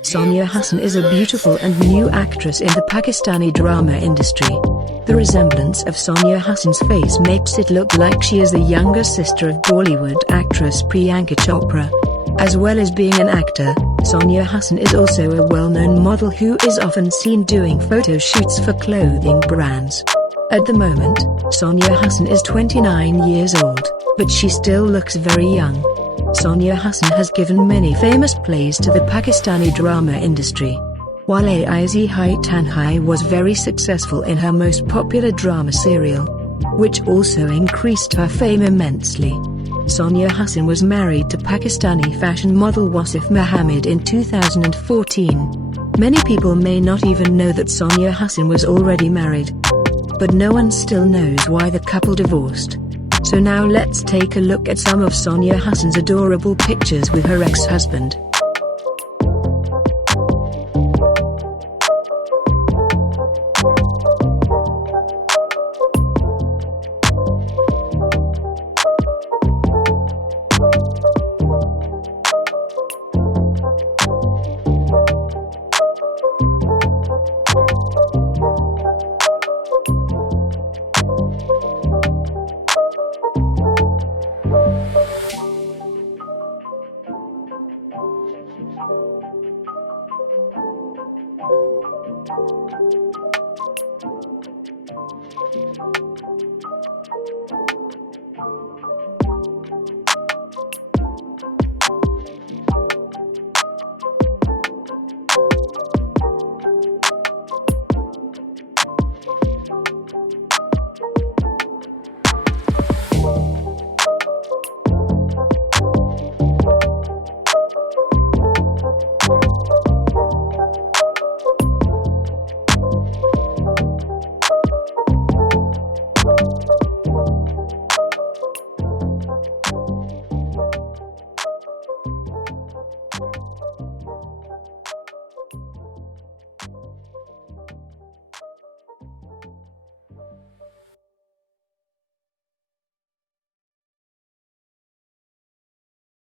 Sonya Hussan is a beautiful and new actress in the Pakistani drama industry. The resemblance of Sonya Hussan's face makes it look like she is the younger sister of Bollywood actress Priyanka Chopra. As well as being an actor, Sonya Hussan is also a well-known model who is often seen doing photo shoots for clothing brands. At the moment, Sonya Hussan is 29 years old, but she still looks very young. Sonya Hussan has given many famous plays to the Pakistani drama industry. While Aizi Hai Tanhai was very successful in her most popular drama serial, which also increased her fame immensely. Sonya Hussan was married to Pakistani fashion model Waasif Muhammad in 2014. Many people may not even know that Sonya Hussan was already married. But no one still knows why the couple divorced. So now let's take a look at some of Sonya Hussan's adorable pictures with her ex-husband.